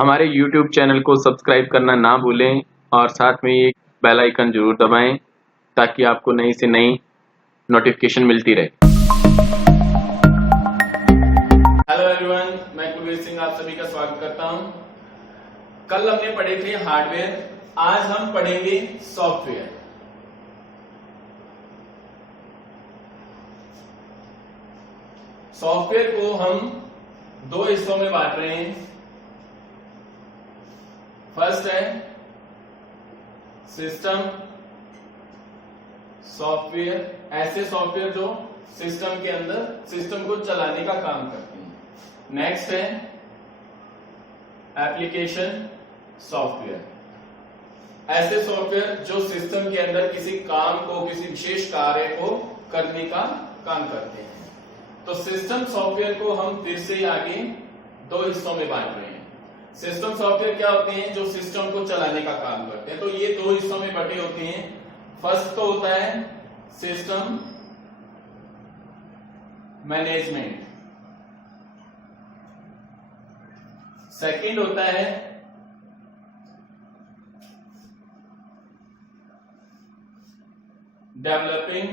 हमारे YouTube channel को subscribe करना ना भूलें और साथ में ये बेल आइकन जरूर दबाएं ताकि आपको नई से नई नोटिफिकेशन मिलती रहे। हेलो एवरीवन, मैं कुलवीर सिंह आप सभी का स्वागत करता हूं। कल हमने पढ़े थे हार्डवेयर, आज हम पढ़ेंगे सॉफ्टवेयर। सॉफ्टवेयर को हम दो हिस्सों में बांट रहे हैं। फर्स्ट है सिस्टम सॉफ्टवेयर, ऐसे सॉफ्टवेयर जो सिस्टम के अंदर सिस्टम को चलाने का काम करते हैं। नेक्स्ट है एप्लीकेशन सॉफ्टवेयर, ऐसे सॉफ्टवेयर जो सिस्टम के अंदर किसी काम को, किसी विशेष कार्य को करने का काम करते हैं। तो सिस्टम सॉफ्टवेयर को हम फिर से आगे दो हिस्सों में बांट रहे हैं। सिस्टम सॉफ्टवेयर क्या होते हैं? जो सिस्टम को चलाने का काम करते हैं। तो ये दो हिस्सों में बटे होते हैं। फर्स्ट तो होता है सिस्टम मैनेजमेंट, सेकंड होता है developing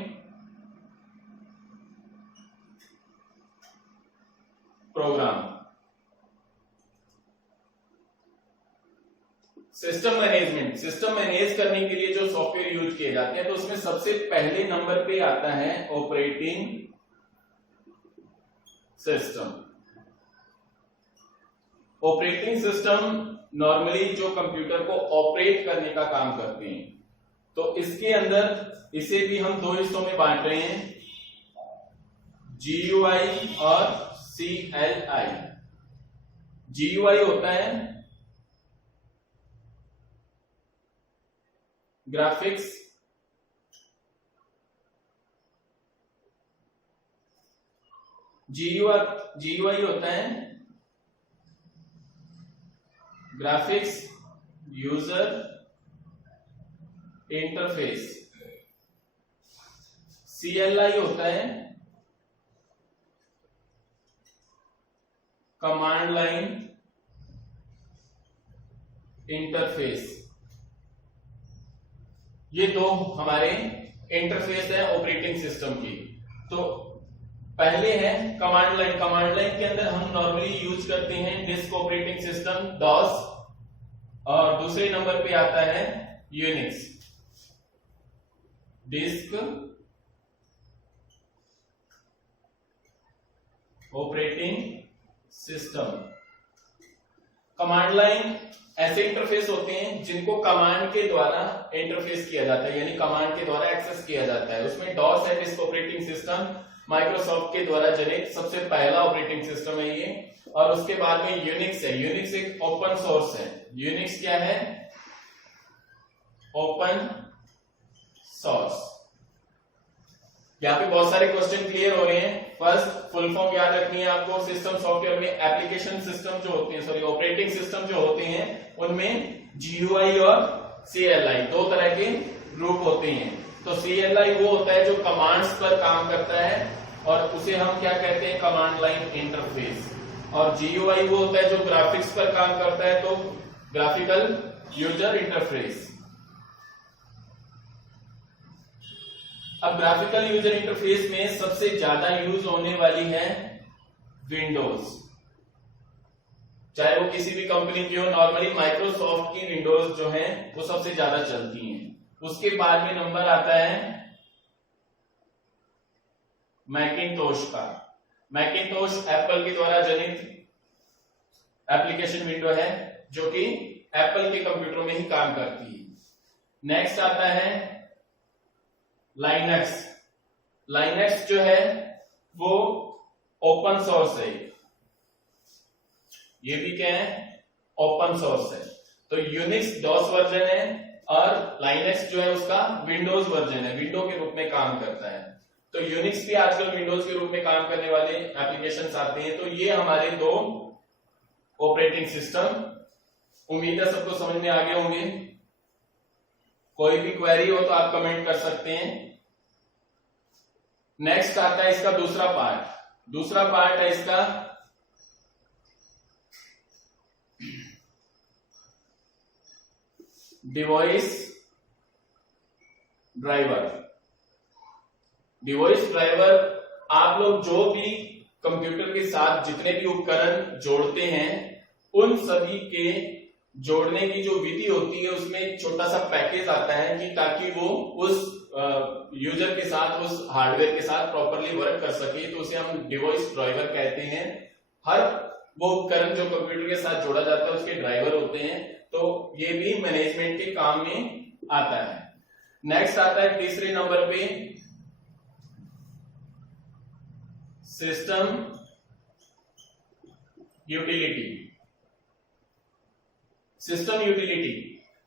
programme. System management, system manage करने के लिए जो सॉफ्टवेयर यूज किए जाते हैं, तो उसमें सबसे पहले नंबर पे आता है operating system. Operating system normally जो कंप्यूटर को ऑपरेट करने का काम करते हैं। तो इसके अंदर इसे भी हम दो हिस्सों में बांट रहे हैं, GUI और CLI। GUI होता है ग्राफिक्स, GUI होता है ग्राफिक्स यूजर इंटरफेस। CLI होता है कमांड लाइन इंटरफेस। ये दो हमारे इंटरफेस है ऑपरेटिंग सिस्टम की। तो पहले है कमांड लाइन। कमांड लाइन के अंदर हम नॉर्मली यूज करते हैं डिस्क ऑपरेटिंग सिस्टम DOS, और दूसरे नंबर पे आता है Unix disk operating system. Command line ऐसे इंटरफेस होते हैं जिनको कमांड के द्वारा इंटरफेस किया जाता है, यानी कमांड के द्वारा एक्सेस किया जाता है। उसमें DOS है डिस्क ऑपरेटिंग सिस्टम, माइक्रोसॉफ्ट के द्वारा जनित सबसे पहला ऑपरेटिंग सिस्टम है ये। और उसके बाद में यूनिक्स है। यूनिक्स एक ओपन सोर्स है। यूनिक्स क्या है? Open source. यहाँ पे बहुत सारे क्वेश्चन क्लियर हो रहे हैं। फर्स्ट फुल फॉर्म याद रखनी है आपको। सिस्टम सॉफ्टवेयर में एप्लीकेशन सिस्टम जो होते हैं, सॉरी ऑपरेटिंग सिस्टम जो होते हैं, उनमें GUI और CLI दो तरह के ग्रुप होते हैं। तो CLI वो होता है जो कमांड्स पर काम करता है और उसे हम क्या कहते हैं? Command line interface. और GUI वो होता है जो ग्राफिक्स पर काम करता है, तो ग्राफिकल यूजर इंटरफेस। अब ग्राफिकल यूजर इंटरफेस में सबसे ज्यादा यूज होने वाली है विंडोज, चाहे वो किसी भी कंपनी की हो। नॉर्मली माइक्रोसॉफ्ट की विंडोज जो है वो सबसे ज्यादा चलती हैं। उसके बाद में नंबर आता है मैकिंटोश का। मैकिंटोश एप्पल के द्वारा जनित एप्लीकेशन विंडो है जो कि एप्पल के कंप्यूटर में ही काम करती है। नेक्स्ट आता है लाइनक्स। लाइनक्स जो है वो ओपन सोर्स है। ये भी क्या है? ओपन सोर्स है। तो यूनिक्स DOS वर्जन है और लाइनक्स जो है उसका विंडोज वर्जन है, विंडो के रूप में काम करता है। तो यूनिक्स भी आजकल विंडोज के रूप में काम करने वाले एप्लीकेशंस आते हैं। तो ये हमारे दो ऑपरेटिंग सिस्टम। उम्मीद है सबको समझ में आ गए होंगे। कोई भी क्वेरी हो तो आप कमेंट कर सकते हैं। नेक्स्ट आता है इसका दूसरा पार्ट। दूसरा पार्ट है इसका डिवाइस ड्राइवर। डिवाइस ड्राइवर आप लोग जो भी कंप्यूटर के साथ जितने भी उपकरण जोड़ते हैं उन सभी के जोड़ने की जो विधि होती है उसमें एक छोटा सा पैकेज आता है कि ताकि वो उस यूजर के साथ उस हार्डवेयर के साथ प्रॉपरली वर्क कर सके, तो उसे हम डिवाइस ड्राइवर कहते हैं। हर वो उपकरण जो कंप्यूटर के साथ जोड़ा जाता है उसके ड्राइवर होते हैं, तो ये भी मैनेजमेंट के काम में आता है। नेक्स्ट आता है तीसरे नंबर पे सिस्टम यूटिलिटी। सिस्टम यूटिलिटी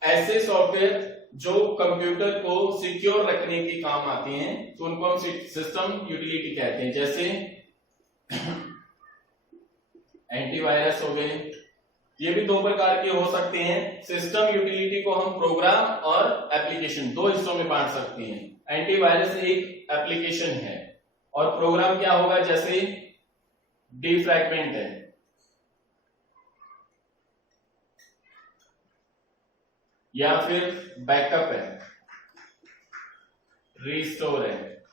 ऐसे सॉफ्टवेयर जो कंप्यूटर को सिक्योर रखने के काम आते हैं, तो उनको हम सिस्टम यूटिलिटी कहते हैं। जैसे एंटीवायरस हो गए, ये भी दो प्रकार के हो सकते हैं। सिस्टम यूटिलिटी को हम प्रोग्राम और एप्लीकेशन दो हिस्सों में बांट सकते हैं। एंटीवायरस एक एप्लीकेशन है और प्रोग्राम क्या होगा, जैसे डिफ्रैगमेंट है या फिर बैकअप है, रिस्टोर है,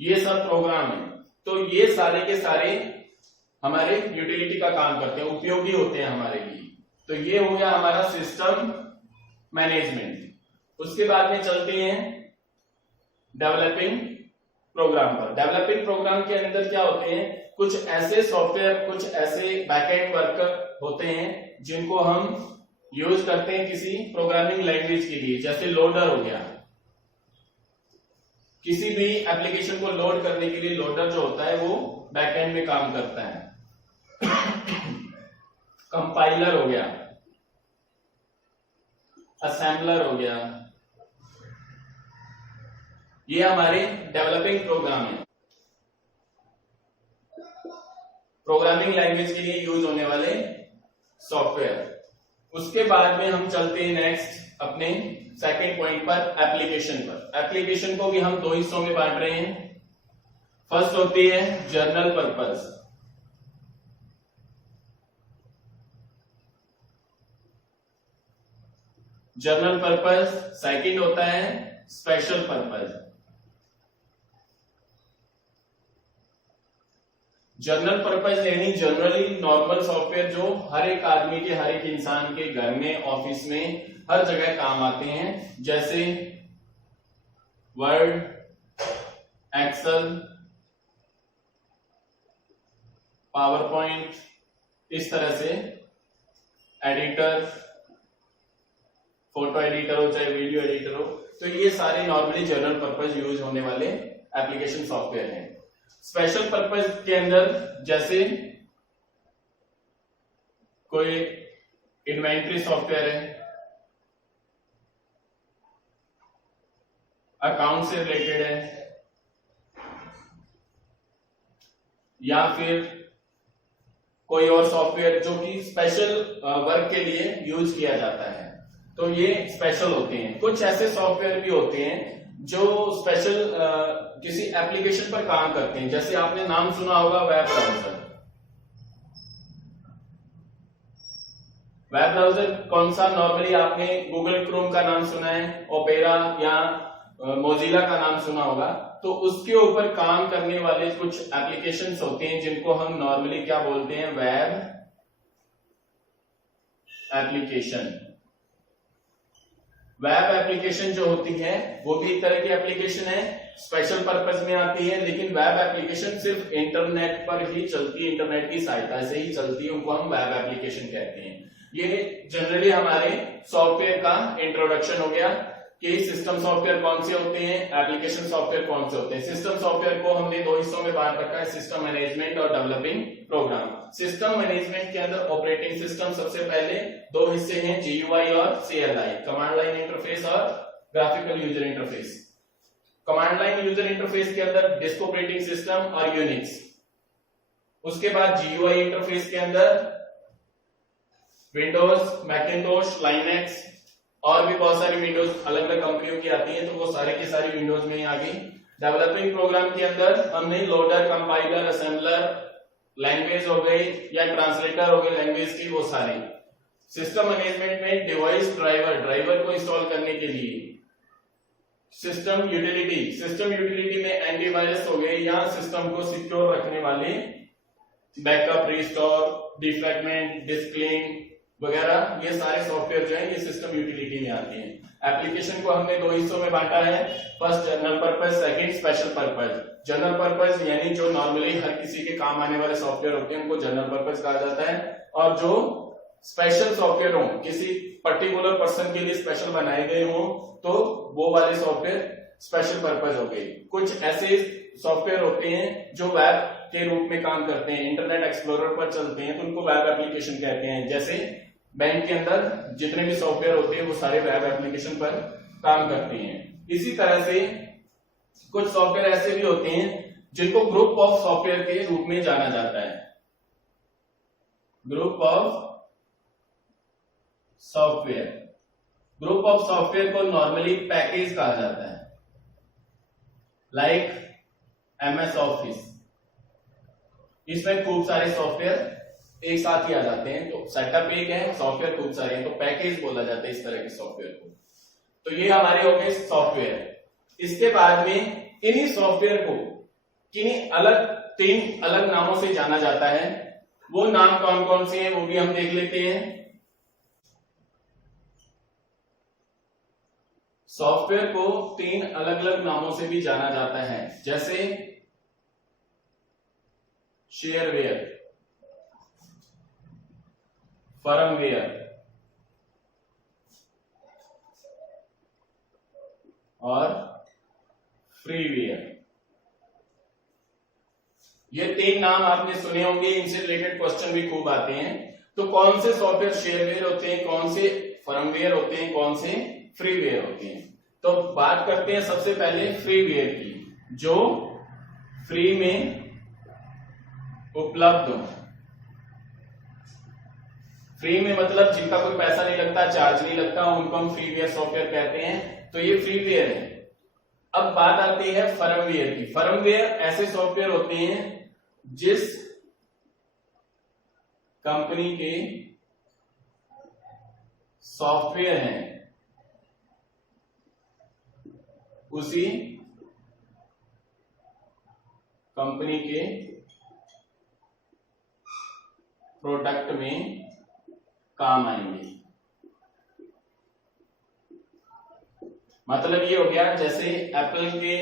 ये सब प्रोग्राम है। तो ये सारे के सारे हमारे यूटिलिटी का काम करते हैं, उपयोगी होते हैं हमारे लिए। तो ये हो गया हमारा सिस्टम मैनेजमेंट। उसके बाद में चलते हैं डेवलपिंग प्रोग्राम पर। डेवलपिंग प्रोग्राम के अंदर क्या होते हैं, कुछ ऐसे सॉफ्टवेयर, कुछ ऐसे बैकएंड वर्क होते हैं जिनको हम यूज करते हैं किसी प्रोग्रामिंग लैंग्वेज के लिए। जैसे लोडर हो गया, किसी भी एप्लीकेशन को लोड करने के लिए लोडर जो होता है वो बैकएंड में काम करता है। कंपाइलर हो गया, असेंबलर हो गया, ये हमारे डेवलपिंग प्रोग्राम है, प्रोग्रामिंग लैंग्वेज के लिए यूज होने वाले सॉफ्टवेयर। उसके बाद में हम चलते हैं नेक्स्ट अपने सेकंड पॉइंट पर, एप्लीकेशन पर। एप्लीकेशन को भी हम दो हिस्सों में बांट रहे हैं। फर्स्ट होती है general purpose, general purpose. Second होता है स्पेशल पर्पस। जनरल पर्पस यानी जनरली नॉर्मल सॉफ्टवेयर जो हर एक आदमी के, हर एक इंसान के घर में, ऑफिस में, हर जगह काम आते हैं। जैसे वर्ड, एक्सेल, पावर पॉइंट, इस तरह से एडिटर, फोटो एडिटर हो चाहे वीडियो एडिटर हो, तो ये सारे नॉर्मली जनरल पर्पस यूज होने वाले एप्लीकेशन सॉफ्टवेयर हैं। स्पेशल पर्पस के अंदर जैसे कोई इन्वेंट्री सॉफ्टवेयर है, अकाउंट से रिलेटेड है, या फिर कोई और सॉफ्टवेयर जो कि स्पेशल वर्क के लिए यूज किया जाता है, तो ये स्पेशल होते हैं। कुछ ऐसे सॉफ्टवेयर भी होते हैं जो स्पेशल किसी एप्लीकेशन पर काम करते हैं। जैसे आपने नाम सुना होगा वेब ब्राउजर। वेब ब्राउजर कौन सा, नॉर्मली आपने गूगल क्रोम का नाम सुना है, ओपेरा या मोजिला का नाम सुना होगा। तो उसके ऊपर काम करने वाले कुछ एप्लीकेशंस होते हैं जिनको हम नॉर्मली क्या बोलते हैं, वेब एप्लीकेशन। वेब एप्लीकेशन जो होती है वो भी एक तरह की एप्लीकेशन है, स्पेशल पर्पस में आती है, लेकिन वेब एप्लीकेशन सिर्फ इंटरनेट पर ही चलती है, इंटरनेट की सहायता से ही चलती है, उनको हम वेब एप्लीकेशन कहते हैं। ये जनरली हमारे सॉफ्टवेयर का इंट्रोडक्शन हो गया कि सिस्टम सॉफ्टवेयर कौन से होते हैं, एप्लीकेशन सॉफ्टवेयर कौन से होते हैं। सिस्टम सॉफ्टवेयर को हमने दो हिस्सों में बांट रखा है, सिस्टम मैनेजमेंट और डेवलपिंग प्रोग्राम। सिस्टम मैनेजमेंट के अंदर ऑपरेटिंग सिस्टम सबसे पहले दो हिस्से हैं, GUI और CLI, कमांड लाइन इंटरफेस और graphical user interface. Command line user interface के अंदर डिस्क ऑपरेटिंग सिस्टम और यूनिक्स। उसके बाद GUI इंटरफेस के अंदर विंडोज, मैकिन्टोश, लाइनेक्स और भी बहुत सारी विंडोज अलग अलग कंपनियों की आती हैं, तो वो सारे की सारी विंडोज में आ गई। डेवलपिंग प्रोग्राम के अंदर हमने लोडर, कंपाइलर, असेंबलर, लैंग्वेज हो गई या ट्रांसलेटर हो गई लैंग्वेज की, वो सारे। सिस्टम मैनेजमेंट में डिवाइस ड्राइवर को इंस्टॉल करने के लिए। सिस्टम यूटिलिटी में एंटीवायरस हो गए या सिस्टम को सिक्योर रखने वाले बैकअप, रिस्टोर, डिफ्रैगमेंट, डिस्क्लीन वगैरह, ये सारे सॉफ्टवेयर जो है ये सिस्टम यूटिलिटी में आते हैं। एप्लीकेशन को हमने दो हिस्सों में बांटा है, first general purpose, second special purpose. General purpose यानी जो नॉर्मली हर किसी के काम आने वाले सॉफ्टवेयर होते हैं उनको जनरल पर्पस कहा जाता है, और जो स्पेशल सॉफ्टवेयर हो, किसी पर्टिकुलर पर्सन के लिए स्पेशल बनाए गए हो, तो वो वाले सॉफ्टवेयर स्पेशल पर्पस हो गए। कुछ ऐसे सॉफ्टवेयर होते हैं जो वेब के रूप में काम करते हैं, इंटरनेट एक्सप्लोरर पर चलते हैं, तो उनको वेब एप्लीकेशन कहते हैं। जैसे बैंक के अंदर जितने भी सॉफ्टवेयर होते हैं वो सारे वेब एप्लीकेशन पर काम करते हैं। इसी तरह से कुछ सॉफ्टवेयर ऐसे भी होते हैं जिनको ग्रुप ऑफ सॉफ्टवेयर के रूप में जाना जाता है। ग्रुप ऑफ सॉफ्टवेयर को नॉर्मली पैकेज कहा जाता है, लाइक MS ऑफिस। इसमें खूब सारे सॉफ्टवेयर एक साथ ही आ जाते हैं, तो सेटअप एक है, सॉफ्टवेयर खूब सारे हैं, तो पैकेज बोला जाता है इस तरह के सॉफ्टवेयर को। तो ये हमारे हो गए सॉफ्टवेयर। इसके बाद में इन्हीं सॉफ्टवेयर को किन्हीं तीन अलग नामों से जाना जाता है। वो नाम कौन कौन से हैं वो भी हम देख लेते हैं। सॉफ्टवेयर को तीन अलग अलग नामों से भी जाना जाता है, जैसे शेयरवेयर, फर्मवेयर और फ्रीवेयर। ये तीन नाम आपने सुने होंगे, इनसे रिलेटेड क्वेश्चन भी खूब आते हैं। तो कौन से सॉफ्टवेयर शेयरवेयर होते हैं, कौन से फर्मवेयर होते हैं, कौन से फ्रीवेयर होते हैं। तो बात करते हैं सबसे पहले फ्रीवेयर की, जो फ्री में उपलब्ध हो। फ्री में मतलब जिनका कोई पैसा नहीं लगता, चार्ज नहीं लगता, उनको हम फ्रीवेयर सॉफ्टवेयर कहते हैं। तो ये फ्रीवेयर है। अब बात आती है फर्मवेयर की। फर्मवेयर ऐसे सॉफ्टवेयर होते हैं जिस कंपनी के सॉफ्टवेयर हैं उसी कंपनी के प्रोडक्ट में काम आएंगे। मतलब ये हो गया, जैसे एप्पल के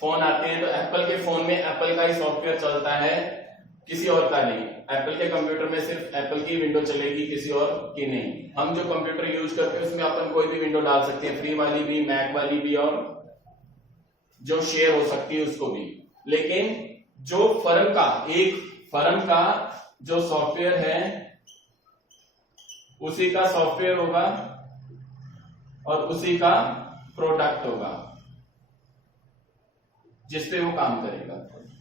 फोन आते हैं तो एप्पल के फोन में एप्पल का ही सॉफ्टवेयर चलता है, किसी और का नहीं। एप्पल के कंप्यूटर में सिर्फ एप्पल की विंडो चलेगी, किसी और की नहीं। हम जो कंप्यूटर यूज करते हैं उसमें अपन कोई भी विंडो डाल सकते हैं, फ्री वाली भी, मैक वाली भी, और जो शेयर हो सकती है उसको भी। लेकिन जो फर्म का जो सॉफ्टवेयर है उसी का सॉफ्टवेयर होगा और उसी का प्रोडक्ट होगा जिसपे वो काम करेगा।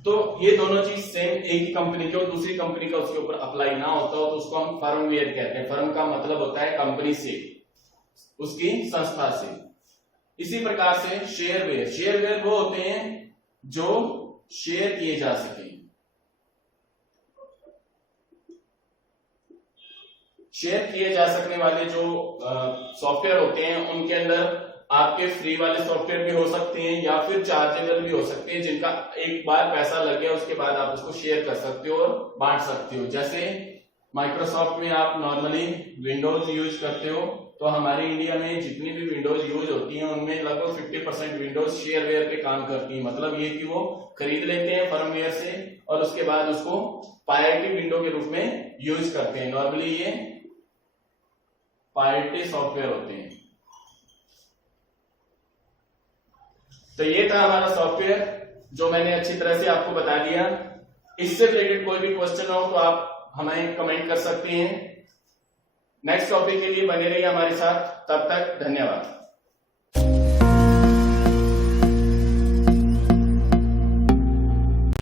तो ये दोनों चीज सेम एक ही कंपनी के और दूसरी कंपनी का उसके ऊपर अप्लाई ना होता हो तो उसको हम फर्मवेयर कहते हैं। फर्म का मतलब होता है कंपनी से, उसकी संस्था से। इसी प्रकार से शेयरवेयर वो होते हैं जो शेयर किए जा सके। शेयर किए जा सकने वाले जो सॉफ्टवेयर होते हैं उनके अंदर आपके फ्री वाले सॉफ्टवेयर भी हो सकते हैं या फिर चार्जेबल भी हो सकते हैं, जिनका एक बार पैसा लग गया उसके बाद आप उसको शेयर कर सकते हो और बांट सकते हो। जैसे माइक्रोसॉफ्ट में आप नॉर्मली विंडोज यूज करते हो, तो हमारे इंडिया में जितनी भी विंडोज यूज होती हैं उनमें लगभग 50% विंडोज शेयरवेयर पे काम करती है। मतलब ये कि वो खरीद लेते हैं फर्मवेयर से और उसके बाद उसको पायरेटेड विंडो के रूप में यूज करते हैं। नॉर्मली ये पायरेटेड सॉफ्टवेयर होते हैं। तो ये था हमारा सॉफ्टवेयर जो मैंने अच्छी तरह से आपको बता दिया। इससे रिलेटेड कोई भी क्वेश्चन हो तो आप हमें कमेंट कर सकते हैं। नेक्स्ट टॉपिक के लिए बने रहिए हमारे साथ, तब तक धन्यवाद।